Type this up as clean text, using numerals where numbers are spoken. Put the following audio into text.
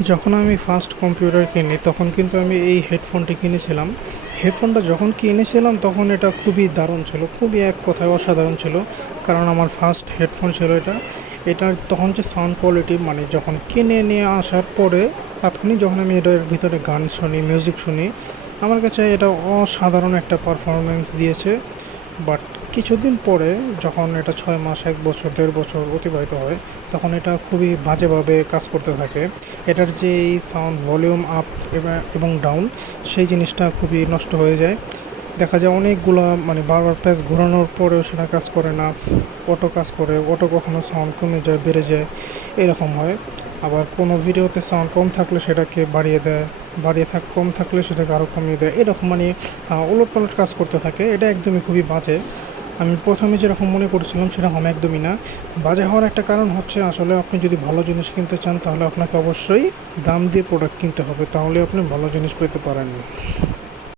যখন আমি first computer কিনি তখন কিন্তু আমি এই হেডফোনটি কিনেছিলাম। হেডফোনটা যখন কিনেছিলাম তখন এটা খুবই দারুণ ছিল, খুবই এক কথায় অসাধারণ ছিল। কারণ আমার ফার্স্ট হেডফোন ছিল এটা। এটার তখন যে সাউন্ড কোয়ালিটি, মানে যখন কিনে নিয়ে আসার পরে তাৎক্ষণিক যখন আমি এটার ভিতরে গান শুনি, মিউজিক শুনি, আমার কাছে এটা অসাধারণ একটা পারফরমেন্স দিয়েছে। বাট কিছুদিন পরে যখন এটা 6 মাস, 1 বছর, 1.5 বছর অতিবাহিত হয়, তখন এটা খুবই বাজেভাবে কাজ করতে থাকে। এটার যে এই সাউন্ড ভলিউম আপ এবং ডাউন, সেই জিনিসটা খুবই নষ্ট হয়ে যায়। দেখা যায় অনেকগুলা, মানে বারবার প্যাচ ঘোরানোর পরেও সেটা কাজ করে না। অটো কাজ করে, অটো কখনো সাউন্ড কমে যায়, বেড়ে যায়, এরকম হয়। আবার কোনো ভিডিওতে সাউন্ড কম থাকলে সেটাকে বাড়িয়ে দেয়, কম থাকলে সেটাকে আরও কমিয়ে দেয়, এরকম মানে উলটপালট কাজ করতে থাকে। এটা একদমই খুবই বাজে। আমি প্রথমে যেরকম মনে করছিলাম সেরকম একদমই না। বাজে হওয়ার একটা কারণ হচ্ছে, আসলে আপনি যদি ভালো জিনিস কিনতে চান তাহলে আপনাকে অবশ্যই দাম দিয়ে প্রোডাক্ট কিনতে হবে, তাহলে আপনি ভালো জিনিস পেতে পারেন।